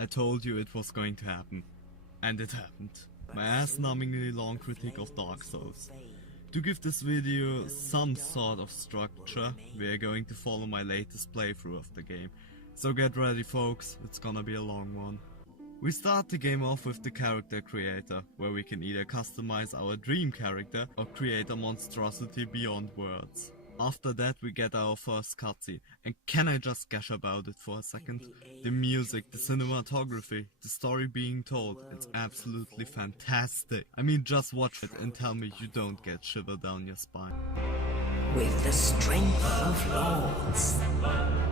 I told you it was going to happen. And it happened. My ass-numbingly long critique of Dark Souls. To give this video some sort of structure, we are going to follow my latest playthrough of the game. So get ready folks, it's gonna be a long one. We start the game off with the character creator, where we can either customize our dream character or create a monstrosity beyond words. After that we get our first cutscene, and can I just gush about it for a second? The music, the cinematography, the story being told, it's absolutely fantastic. I mean, just watch it and tell me you don't get shiver down your spine. With the strength of lords,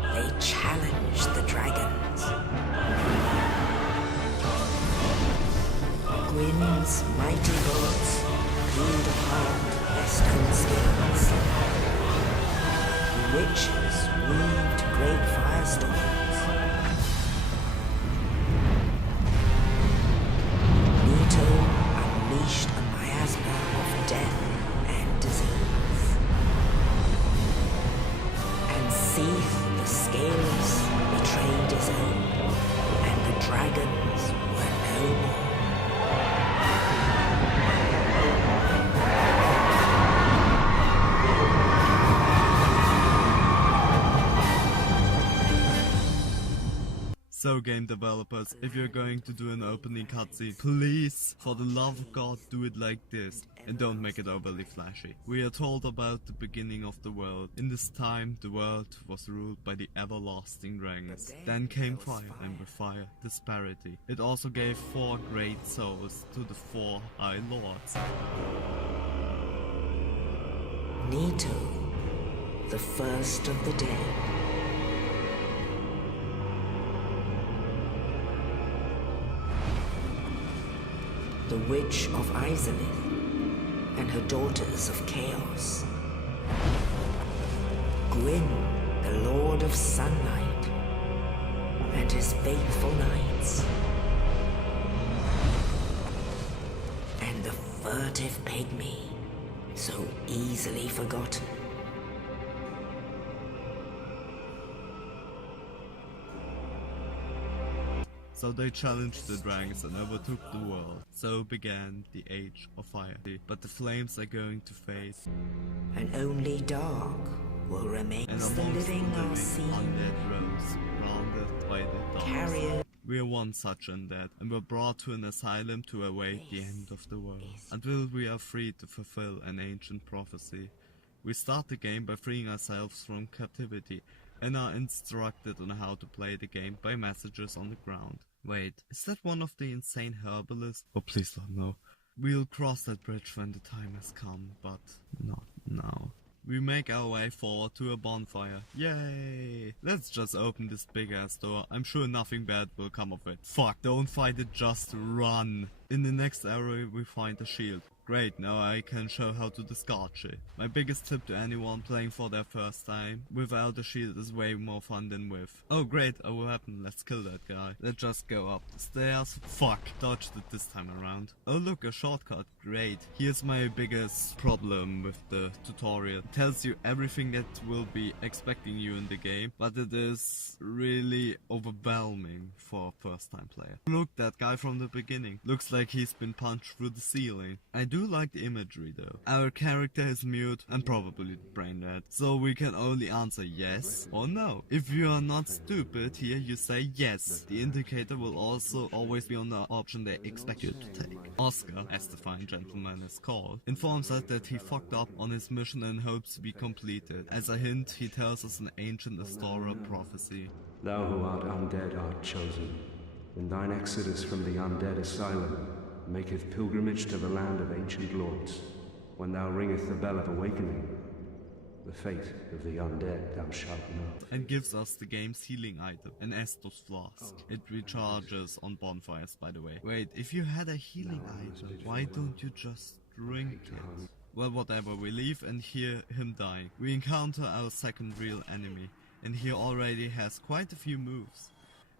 they challenge the dragons. Gwyn's mighty bullets peeled apart their stone skills. The witches weaved great firestorms. Nito unleashed a miasma of death and disease. And Seath, the scales, betrayed his own, and the dragons were no more. So game developers, if you're going to do an opening cutscene, please, for the love of God, do it like this. And don't make it overly flashy. We are told about the beginning of the world. In this time, the world was ruled by the everlasting dragons. Then came fire, and with fire, disparity. It also gave 4 great souls to the 4 High Lords. Nito, the first of the dead. The Witch of Izalith and her daughters of Chaos. Gwyn, the Lord of Sunlight, and his faithful knights. And the furtive pygmy, so easily forgotten. So they challenged the dragons and overtook the world. So began the Age of Fire. But the flames are going to fade. And only dark will remain. And As the living are seen, undead rose, surrounded by the dark. carrier. We are one such undead, and were brought to an asylum to await the end of the world. Until we are free to fulfill an ancient prophecy. We start the game by freeing ourselves from captivity, and are instructed on how to play the game by messages on the ground. Wait, is that one of the insane herbalists? Oh, please don't know. We'll cross that bridge when the time has come, but not now. We make our way forward to a bonfire. Yay! Let's just open this big ass door. I'm sure nothing bad will come of it. Fuck, don't fight it, just run. In the next area we find a shield. Great, now I can show how to discard shit. My biggest tip to anyone playing for their first time, without a shield is way more fun than with. Oh great, a weapon, let's kill that guy. Let's just go up the stairs. Fuck, dodged it this time around. Oh look, a shortcut, great. Here's my biggest problem with the tutorial. It tells you everything that will be expecting you in the game, but it is really overwhelming for a first time player. Look, that guy from the beginning. Looks like he's been punched through the ceiling. I do like the imagery though. Our character is mute and probably brain dead, so we can only answer yes or no. If you are not stupid here, you say yes. The indicator will also always be on the option they expect you to take. Oscar, as the fine gentleman is called, informs us that he fucked up on his mission and hopes to be completed. As a hint, he tells us an ancient Astora prophecy. Thou who art undead art chosen. In thine exodus from the undead asylum, maketh pilgrimage to the land of ancient lords. When thou ringeth the bell of awakening, the fate of the undead thou shalt know. And gives us the game's healing item, an Estus flask. It recharges on bonfires, by the way. Wait, if you had a healing item, why don't you just drink it? Well, whatever, we leave and hear him dying. We encounter our second real enemy, and he already has quite a few moves.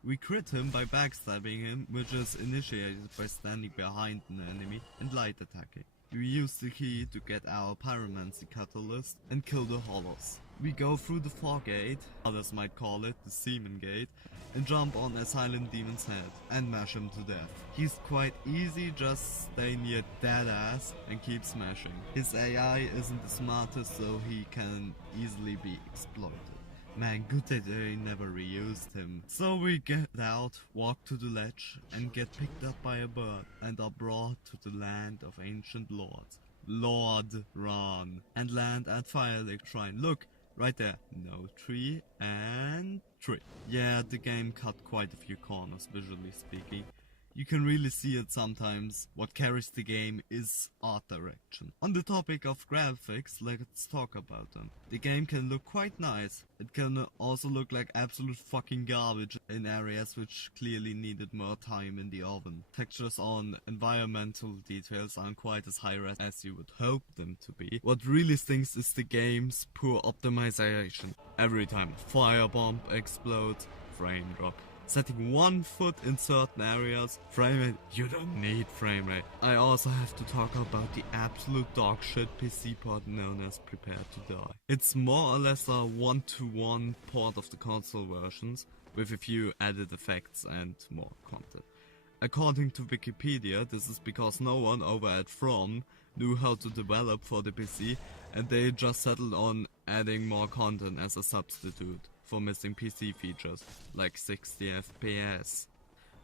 We crit him by backstabbing him, which is initiated by standing behind an enemy and light attacking. We use the key to get our pyromancy catalyst and kill the hollows. We go through the fog gate, others might call it the semen gate, and jump on a silent demon's head and mash him to death. He's quite easy, just stay near dead ass and keep smashing. His AI isn't the smartest, so he can easily be exploited. Man, good that they never reused him. So we get out, walk to the ledge, and get picked up by a bird, and are brought to the land of ancient lords. Lord Ran. And land at Firelake Shrine. Look, right there. No tree and tree. Yeah, the game cut quite a few corners, visually speaking. You can really see it sometimes. What carries the game is art direction. On the topic of graphics, let's talk about them. The game can look quite nice. It can also look like absolute fucking garbage in areas which clearly needed more time in the oven. Textures on environmental details aren't quite as high res as you would hope them to be. What really stinks is the game's poor optimization. Every time a firebomb explodes, frame drop. Setting 1 foot in certain areas, frame rate, you don't need frame rate. I also have to talk about the absolute dog shit PC port known as Prepare to Die. It's more or less a 1-to-1 port of the console versions, with a few added effects and more content. According to Wikipedia, this is because no one over at From knew how to develop for the PC, and they just settled on adding more content as a substitute for missing PC features, like 60 FPS.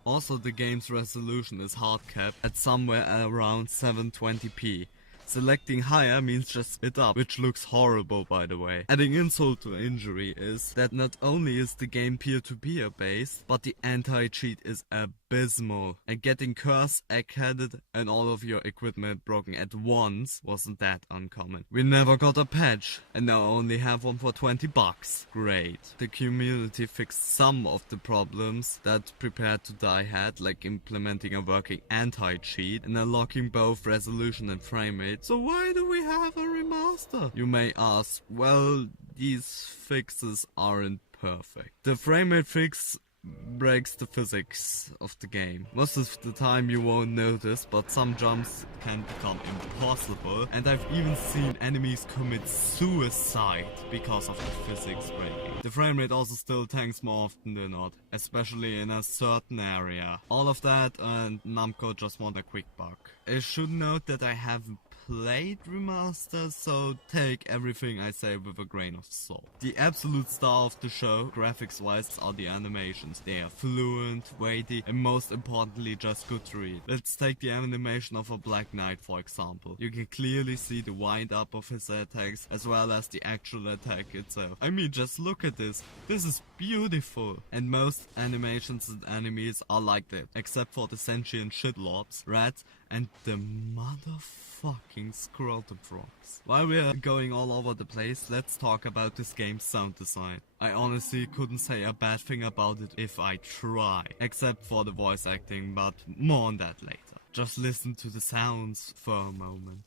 Also, the game's resolution is hard capped at somewhere around 720p. Selecting higher means just split up, which looks horrible by the way. Adding insult to injury is that not only is the game peer-to-peer based, but the anti-cheat is abysmal. And getting curse, egg-headed and all of your equipment broken at once wasn't that uncommon. We never got a patch, and now only have one for $20. Great. The community fixed some of the problems that Prepare to Die had, like implementing a working anti-cheat and unlocking both resolution and frame rate. So why do we have a remaster? You may ask. Well, these fixes aren't perfect. The framerate fix breaks the physics of the game. Most of the time you won't notice, but some jumps can become impossible, and I've even seen enemies commit suicide because of the physics breaking. The framerate also still tanks more often than not, especially in a certain area. All of that and Namco just want a quick buck. I should note that I haven't played remasters, so take everything I say with a grain of salt. The absolute star of the show, graphics wise, are the animations. They are fluent, weighty, and most importantly just good to read. Let's take the animation of a Black Knight for example. You can clearly see the wind up of his attacks as well as the actual attack itself. I mean, just look at this. This is beautiful. And most animations and enemies are like that, except for the sentient shitlords, rats, and the motherfucking scrotum frogs. While we're going all over the place, let's talk about this game's sound design. I honestly couldn't say a bad thing about it if I try, except for the voice acting, but more on that later. Just listen to the sounds for a moment.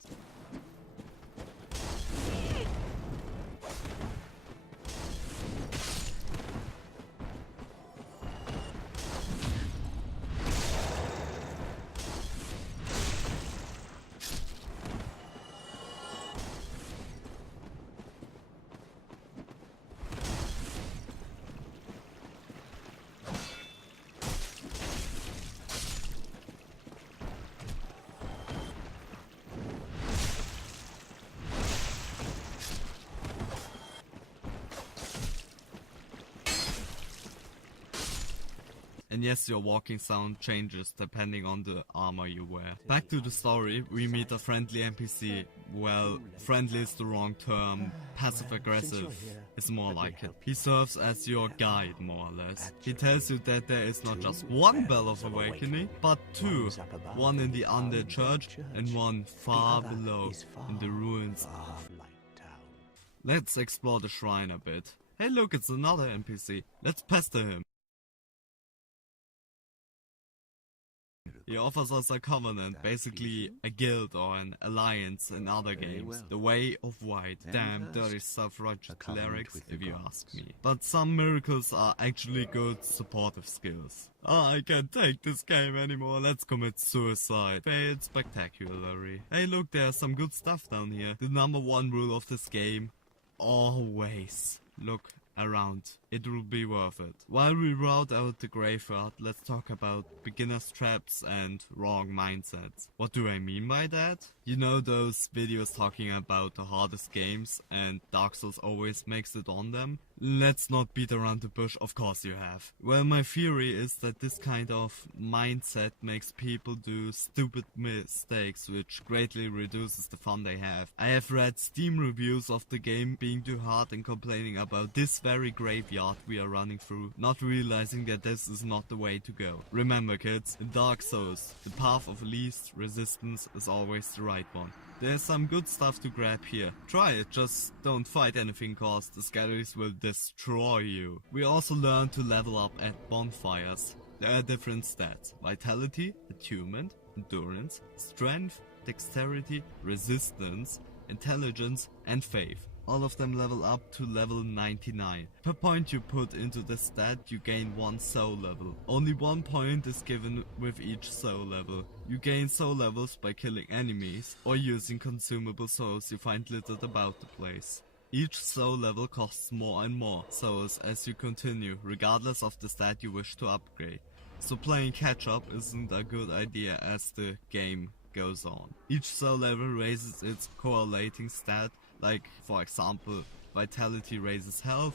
And yes, your walking sound changes depending on the armor you wear. Back to the story, we meet a friendly NPC. Well, friendly is the wrong term, passive-aggressive is more like it. He serves as your guide, more or less. He tells you that there is not just one Bell of Awakening, but two. One in the Undead Church and one far below in the ruins of Lighttown. Let's explore the shrine a bit. Hey look, it's another NPC. Let's pester him. He offers us a covenant, basically a guild or an alliance in other games. The Way of White. Damn dirty self-righteous clerics, if you ask me. But some miracles are actually good supportive skills. I can't take this game anymore, let's commit suicide. Failed spectacularly. Hey look, there's some good stuff down here. The number one rule of this game: always look around. It will be worth it. While we route out the graveyard, let's talk about beginner's traps and wrong mindsets. What do I mean by that? You know those videos talking about the hardest games and Dark Souls always makes it on them? Let's not beat around the bush, of course you have. Well, my theory is that this kind of mindset makes people do stupid mistakes, which greatly reduces the fun they have. I have read Steam reviews of the game being too hard and complaining about this very graveyard we are running through, not realizing that this is not the way to go. Remember kids, in Dark Souls, the path of least resistance is always the right one. There's some good stuff to grab here. Try it, just don't fight anything cause the skellies will destroy you. We also learn to level up at bonfires. There are different stats: vitality, attunement, endurance, strength, dexterity, resistance, intelligence and faith. All of them level up to level 99. Per point you put into the stat, you gain 1 soul level. Only 1 point is given with each soul level. You gain soul levels by killing enemies or using consumable souls you find littered about the place. Each soul level costs more and more souls as you continue, regardless of the stat you wish to upgrade. So playing catch up isn't a good idea as the game goes on. Each soul level raises its correlating stat, like for example, vitality raises health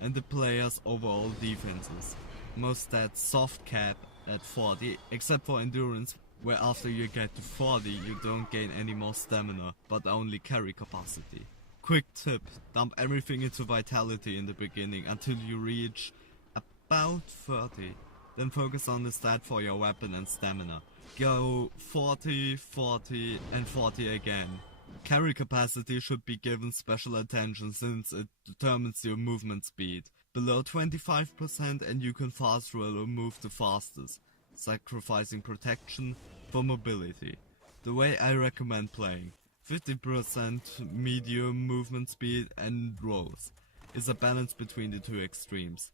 and the player's overall defenses. Most stats soft cap at 40, except for endurance, where after you get to 40 you don't gain any more stamina, but only carry capacity. Quick tip, dump everything into vitality in the beginning until you reach about 30. Then focus on the stat for your weapon and stamina. Go 40, 40 and 40 again. Carry capacity should be given special attention since it determines your movement speed. Below 25% and you can fast roll or move the fastest, sacrificing protection for mobility. The way I recommend playing: 50% medium movement speed and rolls is a balance between the two extremes.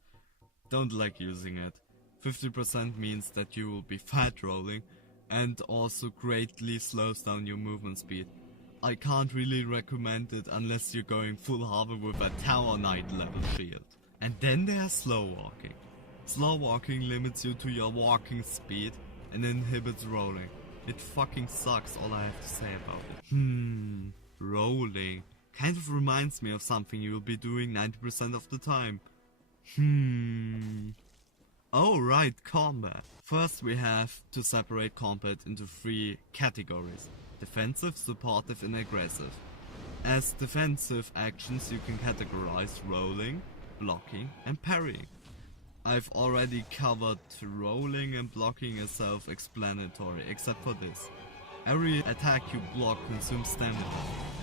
Don't like using it. 50% means that you will be fat rolling and also greatly slows down your movement speed. I can't really recommend it unless you're going full Harvard with a Tower Knight level shield. And then there's slow walking. Slow walking limits you to your walking speed and inhibits rolling. It fucking sucks, all I have to say about it. Rolling. Kind of reminds me of something you will be doing 90% of the time. Oh right, combat. First we have to separate combat into 3 categories: defensive, supportive and aggressive. As defensive actions you can categorize rolling, blocking and parrying. I've already covered rolling and blocking as self-explanatory, except for this. Every attack you block consumes stamina.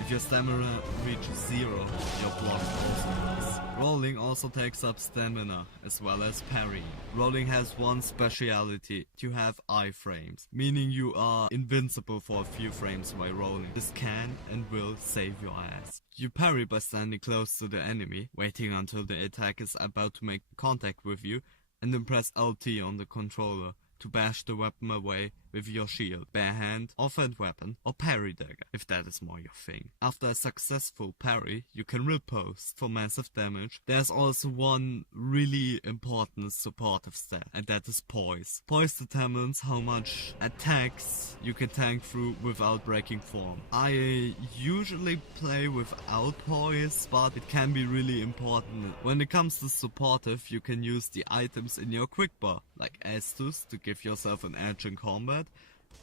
If your stamina reaches 0, your block also does. Rolling also takes up stamina, as well as parrying. Rolling has one speciality: you have iframes, meaning you are invincible for a few frames while rolling. This can and will save your ass. You parry by standing close to the enemy, waiting until the attack is about to make contact with you, and then press LT on the controller to bash the weapon away with your shield, bare hand, offhand weapon or parry dagger, if that is more your thing. After a successful parry, you can riposte for massive damage. There's also one really important supportive stat, and that is poise. Poise determines how much attacks you can tank through without breaking form. I usually play without poise, but it can be really important. When it comes to supportive, you can use the items in your quick bar, like Estus to give yourself an edge in combat.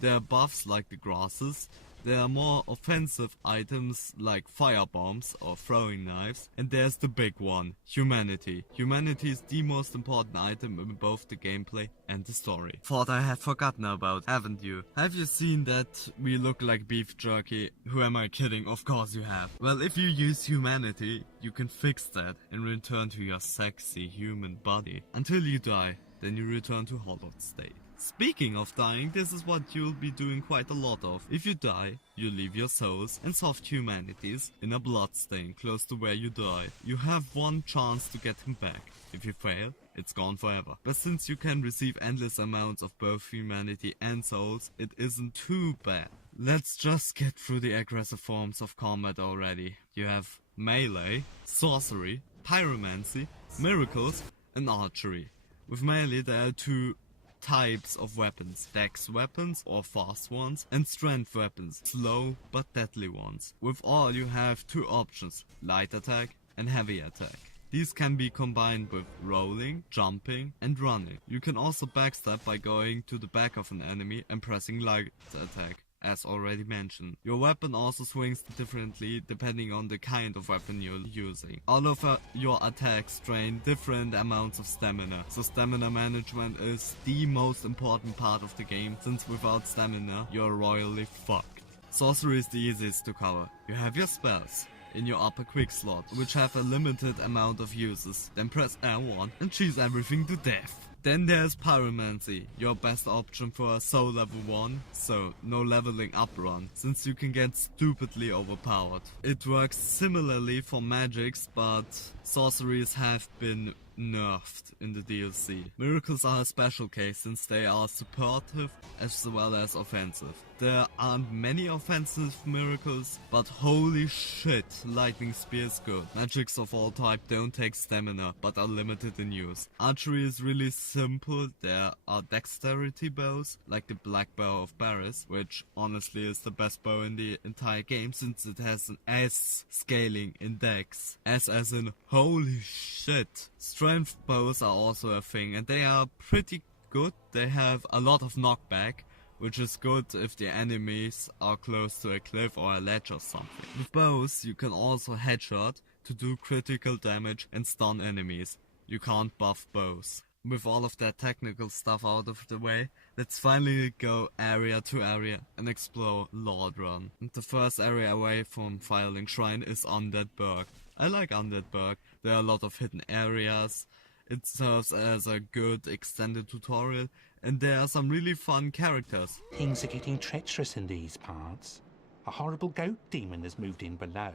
There are buffs like the grasses. There are more offensive items like fire bombs or throwing knives. And there's the big one, humanity. Humanity is the most important item in both the gameplay and the story. Thought I had forgotten about, haven't you? Have you seen that we look like beef jerky? Who am I kidding? Of course you have. Well, if you use humanity, you can fix that and return to your sexy human body. Until you die, then you return to hollowed state. Speaking of dying, this is what you'll be doing quite a lot of. If you die, you leave your souls and soft humanities in a bloodstain close to where you died. You have one chance to get him back. If you fail, it's gone forever. But since you can receive endless amounts of both humanity and souls, it isn't too bad. Let's just get through the aggressive forms of combat already. You have melee, sorcery, pyromancy, miracles, and archery. With melee there are two types of weapons: dex weapons or fast ones, and strength weapons, slow but deadly ones. With all you have two options: light attack and heavy attack. These can be combined with rolling, jumping, and running. You can also backstab by going to the back of an enemy and pressing light attack, as already mentioned. Your weapon also swings differently depending on the kind of weapon you're using. All of your attacks drain different amounts of stamina, so stamina management is the most important part of the game, since without stamina you're royally fucked. Sorcery is the easiest to cover. You have your spells in your upper quick slot, which have a limited amount of uses. Then press R1 and cheese everything to death. Then there's Pyromancy, your best option for a soul level 1, so no leveling up run, since you can get stupidly overpowered. It works similarly for magics, but sorceries have been nerfed in the DLC. Miracles are a special case since they are supportive as well as offensive. There aren't many offensive miracles, but holy shit, lightning spear is good. Magics of all type don't take stamina, but are limited in use. Archery is really simple. There are dexterity bows, like the black bow of Barris, which honestly is the best bow in the entire game since it has an S scaling in dex. S as in holy shit. Strength bows are also a thing, and they are pretty good. They have a lot of knockback, which is good if the enemies are close to a cliff or a ledge or something. With bows, you can also headshot to do critical damage and stun enemies. You can't buff bows. With all of that technical stuff out of the way, let's finally go area to area and explore Lord Run. And the first area away from Firelink Shrine is Undead Burg. I like Undead Burg. There are a lot of hidden areas. It serves as a good extended tutorial, and there are some really fun characters. Things are getting treacherous in these parts. A horrible goat demon has moved in below,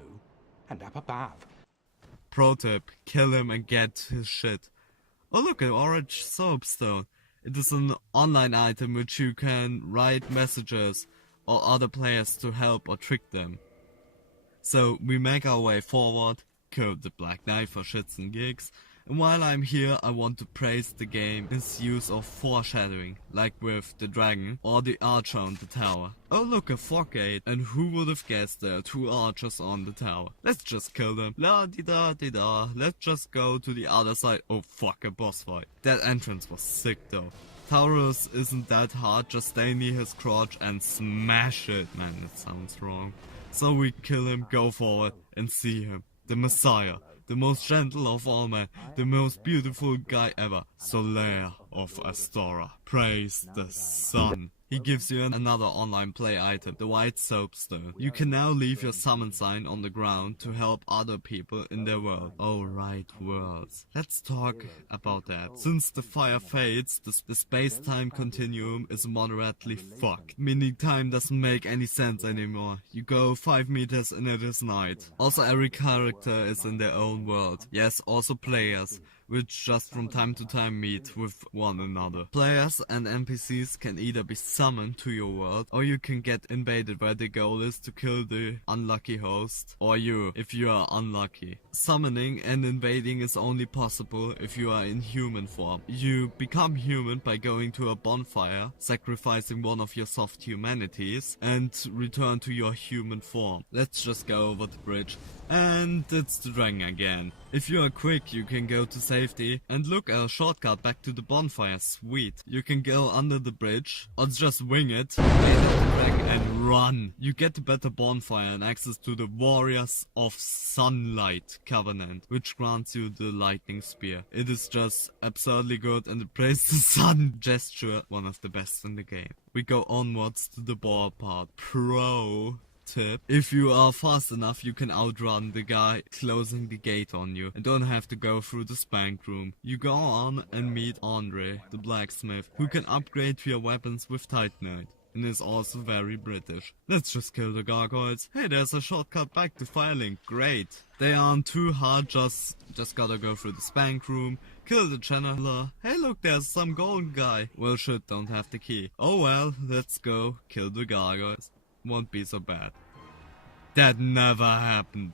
and up above. Pro tip, kill him and get his shit. Oh look, an orange soapstone. It is an online item which you can write messages or other players to help or trick them. So we make our way forward, kill the Black Knight for shits and gigs. And while I'm here, I want to praise the game's use of foreshadowing, like with the dragon or the archer on the tower. Oh look, a fog gate, and who would have guessed there are two archers on the tower? Let's just kill them. La di da di da. Let's just go to the other side. Oh fuck, a boss fight. That entrance was sick though. Taurus isn't that hard, just stay near his crotch and smash it. Man, that sounds wrong. So we kill him, go forward, and see him. The Messiah. The most gentle of all men, the most beautiful guy ever, Solaire of Astora. Praise the sun. He gives you another online play item, the white soapstone. You can now leave your summon sign on the ground to help other people in their world. Oh right, worlds. Let's talk about that. Since the fire fades, the space-time continuum is moderately fucked. Meaning time doesn't make any sense anymore. You go 5 meters and it is night. Also every character is in their own world. Yes, also players, which just from time to time meet with one another. Players and NPCs can either be summoned to your world, or you can get invaded where the goal is to kill the unlucky host, or you, if you are unlucky. Summoning and invading is only possible if you are in human form. You become human by going to a bonfire, sacrificing one of your soft humanities, and return to your human form. Let's just go over the bridge. And it's the dragon again. If you are quick, you can go to safety, and look, a shortcut back to the bonfire, sweet. You can go under the bridge, or just wing it, wait at the dragon, and run. You get a better bonfire and access to the Warriors of Sunlight Covenant, which grants you the lightning spear. It is just absurdly good, and the praise the sun gesture, one of the best in the game. We go onwards to the ball part. Pro tip: if you are fast enough, you can outrun the guy closing the gate on you and don't have to go through the spank room. You go on and meet Andre, the blacksmith, who can upgrade your weapons with Titanite and is also very British. Let's just kill the gargoyles. Hey, there's a shortcut back to Firelink. Great. They aren't too hard, just gotta go through the spank room, kill the channeler. Hey look, there's some golden guy. Well shit, don't have the key. Oh well, let's go kill the gargoyles. Won't be so bad. That never happened.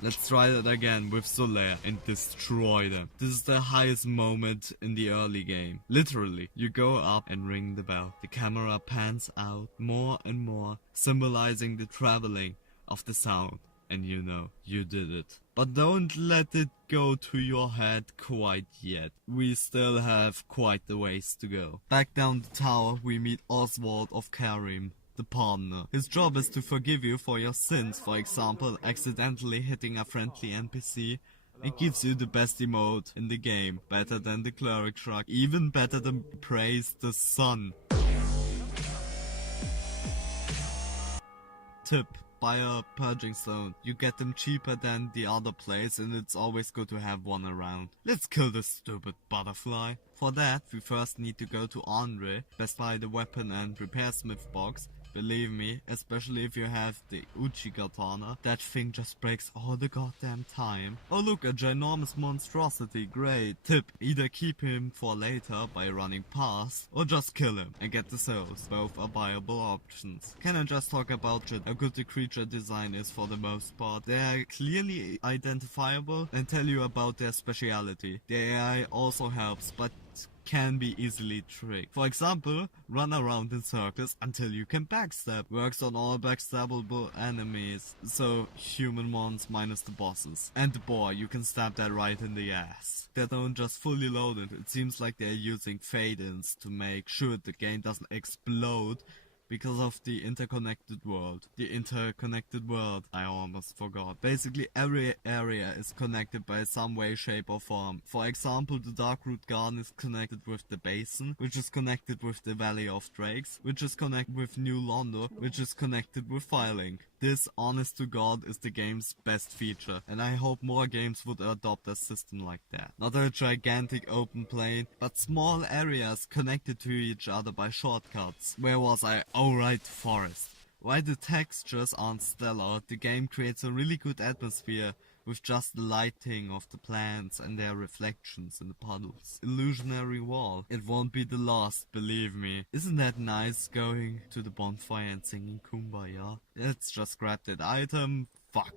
Let's try that again with Solaire and destroy them. This is the highest moment in the early game. Literally, you go up and ring the bell. The camera pans out more and more, symbolizing the traveling of the sound. And you know, you did it. But don't let it go to your head quite yet. We still have quite the ways to go. Back down the tower we meet Oswald of Karim, the partner. His job is to forgive you for your sins, for example, accidentally hitting a friendly NPC. It gives you the best emote in the game, better than the cleric shrug, even better than Praise the Sun. Tip. Buy a purging stone. You get them cheaper than the other place and it's always good to have one around. Let's kill this stupid butterfly. For that we first need to go to Andre, best buy the weapon and repair smith box. Believe me, especially if you have the Uchi katana, that thing just breaks all the goddamn time. Oh look, a ginormous monstrosity, great. Tip, either keep him for later by running past, or just kill him and get the souls. Both are viable options. Can I just talk about how good the creature design is for the most part? They are clearly identifiable and tell you about their speciality. The AI also helps, but can be easily tricked. For example, run around in circles until you can backstab. Works on all backstabbable enemies, so human ones minus the bosses. And the boar, you can stab that right in the ass. They don't just fully load it seems like they're using fade-ins to make sure the game doesn't explode because of the interconnected world. The interconnected world, I almost forgot. Basically every area is connected by some way, shape or form. For example, the Darkroot Garden is connected with the Basin, which is connected with the Valley of Drakes, which is connected with New Londo, which is connected with Firelink. This, honest to God, is the game's best feature, and I hope more games would adopt a system like that. Not a gigantic open plain, but small areas connected to each other by shortcuts. Where was I? Oh right, forest. While the textures aren't stellar, the game creates a really good atmosphere with just the lighting of the plants and their reflections in the puddles. Illusionary wall. It won't be the last, believe me. Isn't that nice, going to the bonfire and singing Kumbaya? Let's just grab that item. Fuck.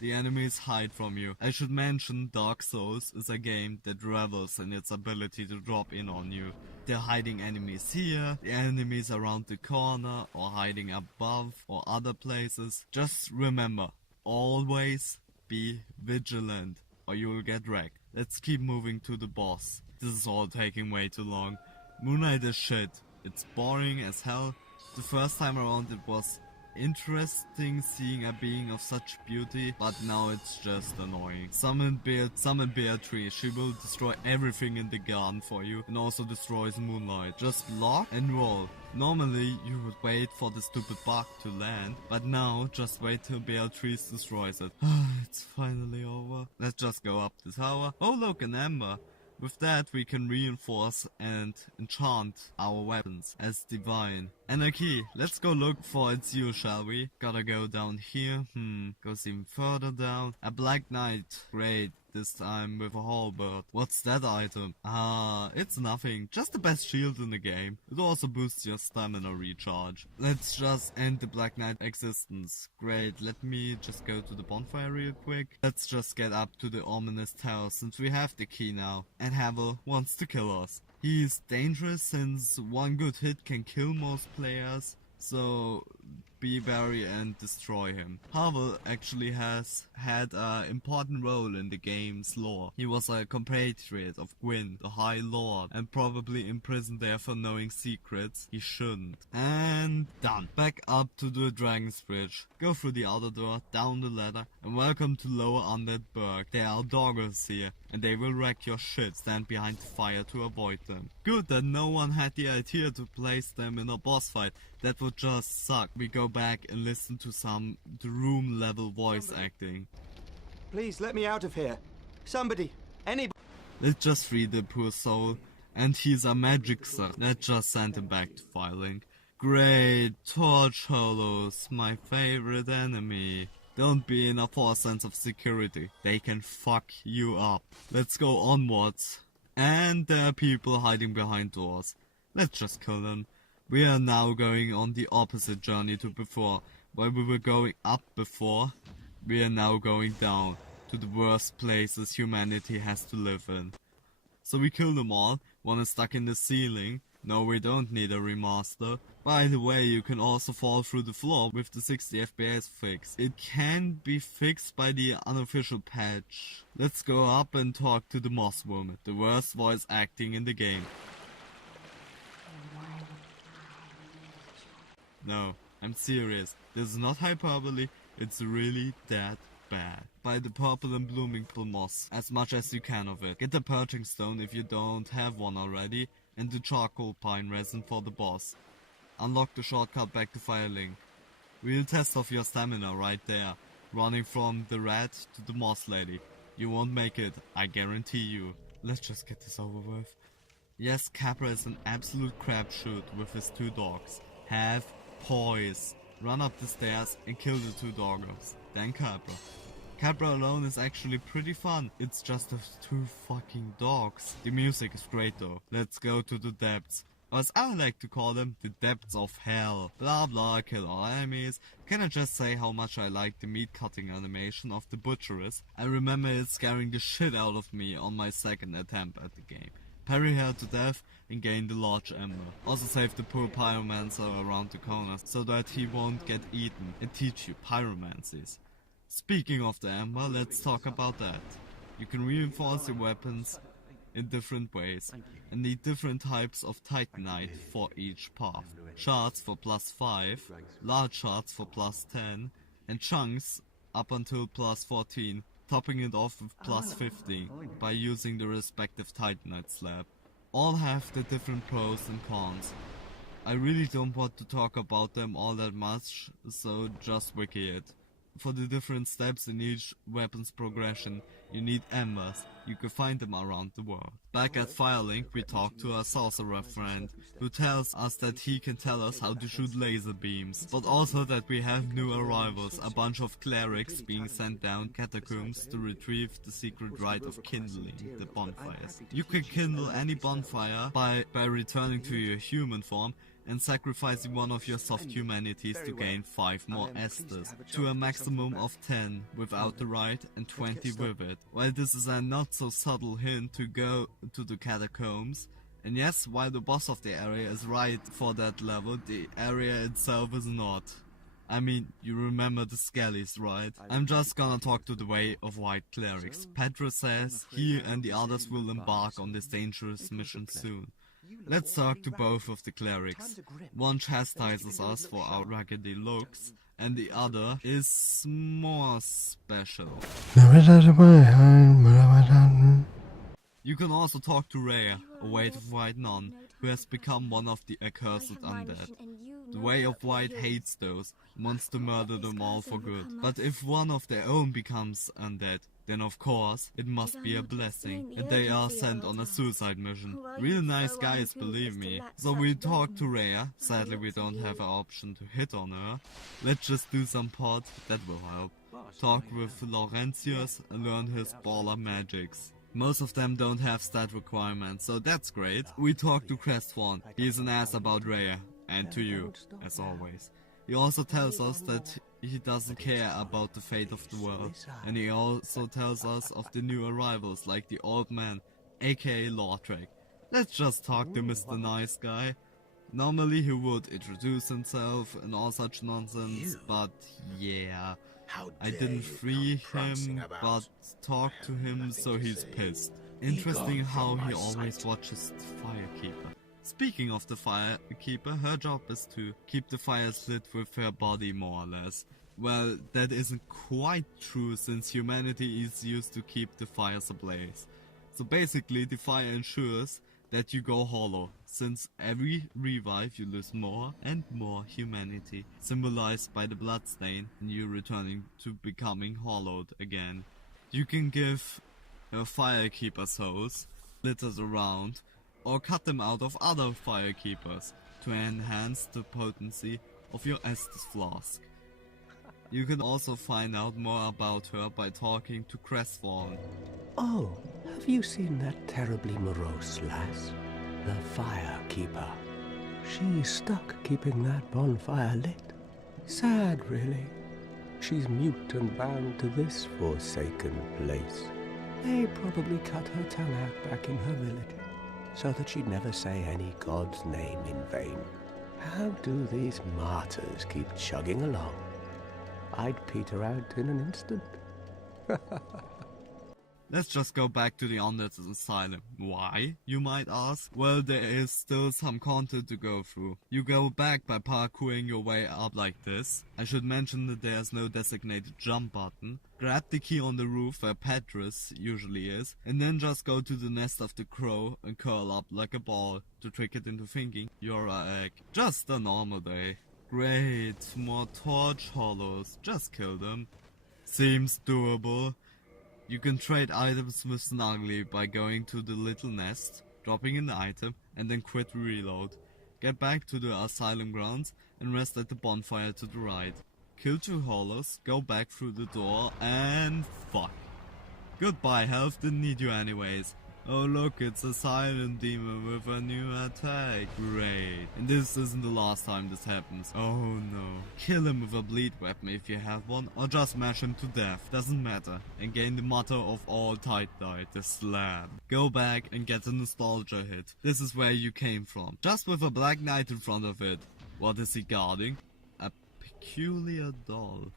The enemies hide from you. I should mention Dark Souls is a game that revels in its ability to drop in on you. They're hiding enemies here, the enemies around the corner, or hiding above or other places. Just remember, always be vigilant or you will get wrecked. Let's keep moving to the boss. This is all taking way too long. Moon Knight is shit. It's boring as hell. The first time around it was interesting seeing a being of such beauty, but now it's just annoying. Summon Beatrice. She will destroy everything in the garden for you and also destroys Moonlight. Just block and roll. Normally you would wait for the stupid bug to land, but now just wait till Beatrice destroys it. It's finally over. Let's just go up the tower. Oh look, an ember. With that we can reinforce and enchant our weapons as divine. And a key. Let's go look for its use, shall we? Gotta go down here. Goes even further down. A Black Knight. Great. This time with a halberd. What's that item? It's nothing. Just the best shield in the game. It also boosts your stamina recharge. Let's just end the Black Knight existence. Great, let me just go to the bonfire real quick. Let's just get up to the ominous tower since we have the key now. And Havel wants to kill us. He's dangerous since one good hit can kill most players. So be wary and destroy him. Havel actually has had an important role in the game's lore. He was a compatriot of Gwyn, the High Lord, and probably imprisoned there for knowing secrets he shouldn't. And done. Back up to the Dragon's Bridge. Go through the outer door, down the ladder, and welcome to Lower Undead Burg. There are doggers here, and they will wreck your shit. Stand behind the fire to avoid them. Good that no one had the idea to place them in a boss fight. That would just suck. We go back and listen to some room level voice acting. Please let me out of here. Somebody, anybody. Let's just free the poor soul. And he's a magic sir. Let's just send him back to Firelink. Great, torch hollows, my favorite enemy. Don't be in a false sense of security. They can fuck you up. Let's go onwards. And there are people hiding behind doors. Let's just kill them. We are now going on the opposite journey to before. While we were going up before, We are now going down to the worst places humanity has to live in. So we kill them all. One is stuck in the ceiling. No, we don't need a remaster. By the way, you can also fall through the floor with the 60 FPS fix. It can be fixed by the unofficial patch. Let's go up and talk to the Moss Woman, the worst voice acting in the game. No, I'm serious. This is not hyperbole, it's really that bad. Buy the purple and blooming moss, as much as you can of it. Get the purging stone if you don't have one already, and the charcoal pine resin for the boss. Unlock the shortcut back to Firelink. Real test of your stamina right there, running from the rat to the moss lady. You won't make it, I guarantee you. Let's just get this over with. Yes, Capra is an absolute crapshoot with his 2 dogs. Have poise. Run up the stairs and kill the 2 doggos. Then Capra. Capra alone is actually pretty fun. It's just those 2 fucking dogs. The music is great though. Let's go to the depths. Or as I like to call them, the depths of hell. Blah blah, kill all enemies. Can I just say how much I like the meat cutting animation of the butcheress? I remember it scaring the shit out of me on my second attempt at the game. Parry her to death and gain the large ember. Also save the poor pyromancer around the corners so that he won't get eaten and teach you pyromancies. Speaking of the ember, let's talk about that. You can reinforce your weapons in different ways and need different types of titanite for each path. Shards for +5, large shards for +10 and chunks up until +14. Topping it off with +15 by using the respective titanite slab. All have the different pros and cons. I really don't want to talk about them all that much, so just wiki it. For the different steps in each weapon's progression, you need embers. You can find them around the world. Back at Firelink, we talk to our sorcerer friend, who tells us that he can tell us how to shoot laser beams, but also that we have new arrivals, a bunch of clerics being sent down catacombs to retrieve the secret rite of kindling the bonfires. You can kindle any bonfire by returning to your human form and sacrificing one of your soft humanities to gain 5 more Esthers, to a maximum of 10 without the rite and 20 with it. While this is a not so subtle hint to go to the catacombs, and yes, while the boss of the area is right for that level, the area itself is not. I mean, you remember the Skellies, right? I'm just gonna talk to the Way of White Clerics. Pedro says he and the others will embark on this dangerous mission soon. Let's talk to both of the clerics. One chastises us for our raggedy looks, and the other is more special. You can also talk to Rhea, a Way of White nun, who has become one of the accursed undead. The Way of White hates those, wants to murder them all for good. But if one of their own becomes undead, then of course it must be a blessing, and they are sent on a suicide mission. Real nice guys, believe me. So we talk to Rhea. Sadly we don't have an option to hit on her. Let's just do some pod, that will help. Talk with Laurentius and learn his baller magics. Most of them don't have stat requirements, so that's great. We talk to Crestfallen. He's an ass about Rhea, and to you, as always. He also tells us that he doesn't care about the fate of the world, and he also tells us of the new arrivals like the old man, aka Lortrek. Let's just talk to Mr. Nice Guy. Normally he would introduce himself and all such nonsense, but yeah, I didn't free him, but talk to him so he's pissed. Interesting how he always watches the Firekeeper. Speaking of the Firekeeper, her job is to keep the fires lit with her body more or less. Well, that isn't quite true since humanity is used to keep the fires ablaze. So basically the fire ensures that you go hollow, since every revive you lose more and more humanity, symbolized by the bloodstain and you returning to becoming hollowed again. You can give her Firekeeper souls littered around, or cut them out of other Firekeepers to enhance the potency of your Estus flask. You can also find out more about her by talking to Crestfallen. Oh, have you seen that terribly morose lass? The Firekeeper. She's stuck keeping that bonfire lit. Sad, really. she's mute and bound to this forsaken place. They probably cut her tongue out back in her village, so that she'd never say any god's name in vain. How do these martyrs keep chugging along? I'd peter out in an instant. Let's just go back to the Undead Asylum. Why, you might ask? Well, there is still some content to go through. You go back by parkouring your way up like this. I should mention that there's no designated jump button. Grab the key on the roof where Petrus usually is, and then just go to the nest of the crow and curl up like a ball to trick it into thinking you're an egg. Just a normal day. Great, more torch hollows. Just kill them. Seems doable. You can trade items with Snuggly by going to the little nest, dropping an item, and then quit reload. Get back to the asylum grounds and rest at the bonfire to the right. Kill 2 hollows, go back through the door, and fuck. Goodbye, health didn't need you anyways. Oh look, it's a silent demon with a new attack. Great. And this isn't the last time this happens. Oh no. Kill him with a bleed weapon if you have one, or just mash him to death. Doesn't matter. And gain the motto of all Titanite, the slab. Go back and get a nostalgia hit. This is where you came from. Just with a black knight in front of it. What is he guarding? A peculiar doll.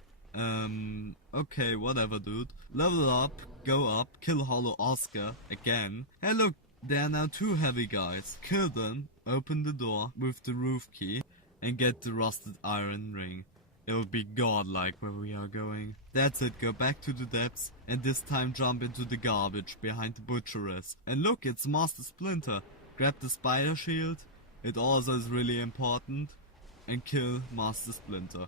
Okay, whatever dude. Level up, go up, kill Hollow Oscar again. Hey look, there are now 2 heavy guys. Kill them, open the door with the roof key, and get the rusted iron ring. It'll be godlike where we are going. That's it, go back to the depths, and this time jump into the garbage behind the butcheress. And look, it's Master Splinter. Grab the spider shield, it also is really important, and kill Master Splinter.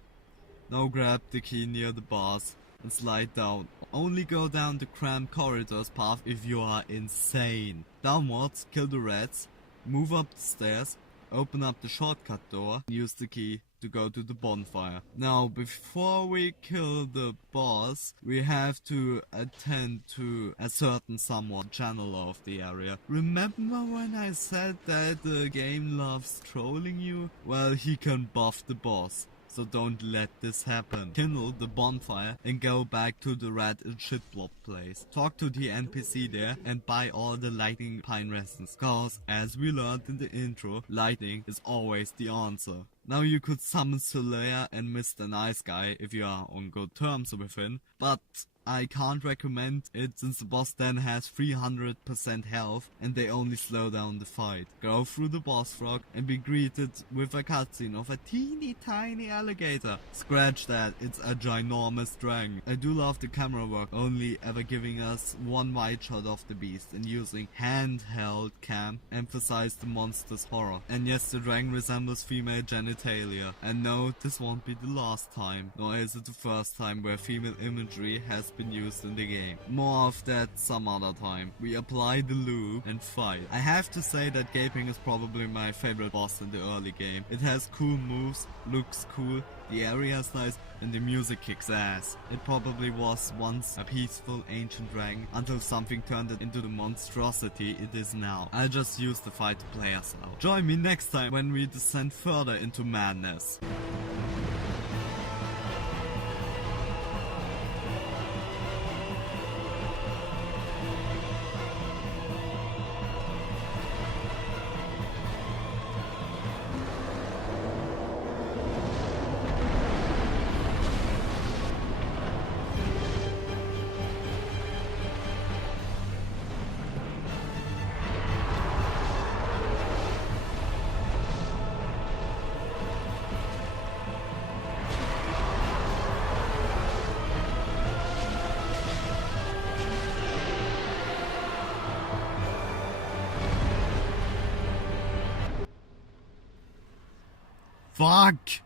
Now grab the key near the boss and slide down. Only go down the cramped corridors path if you are insane. Downwards, kill the rats, move up the stairs, open up the shortcut door, and use the key to go to the bonfire. Now, before we kill the boss, we have to attend to a certain someone channeler of the area. Remember when I said that the game loves trolling you? Well, he can buff the boss. So don't let this happen. Kindle the bonfire and go back to the rat and shitblob place. Talk to the NPC there and buy all the lightning pine resins. Cause as we learned in the intro, lightning is always the answer. Now you could summon Solea and Mr. Nice Guy if you are on good terms with him, but I can't recommend it since the boss then has 300% health and they only slow down the fight. Go through the boss frog and be greeted with a cutscene of a teeny tiny alligator. Scratch that, it's a ginormous dragon. I do love the camera work, only ever giving us one wide shot of the beast and using handheld cam emphasize the monster's horror. And yes, the dragon resembles female genitalia. And no, this won't be the last time, nor is it the first time where female imagery has been used in the game. More of that some other time. We apply the lube and fight. I have to say that Gaping is probably my favorite boss in the early game. It has cool moves, looks cool, the area is nice, and the music kicks ass. It probably was once a peaceful ancient dragon until something turned it into the monstrosity it is now. I'll just use the fight to play us out. Join me next time when we descend further into madness. Fuck!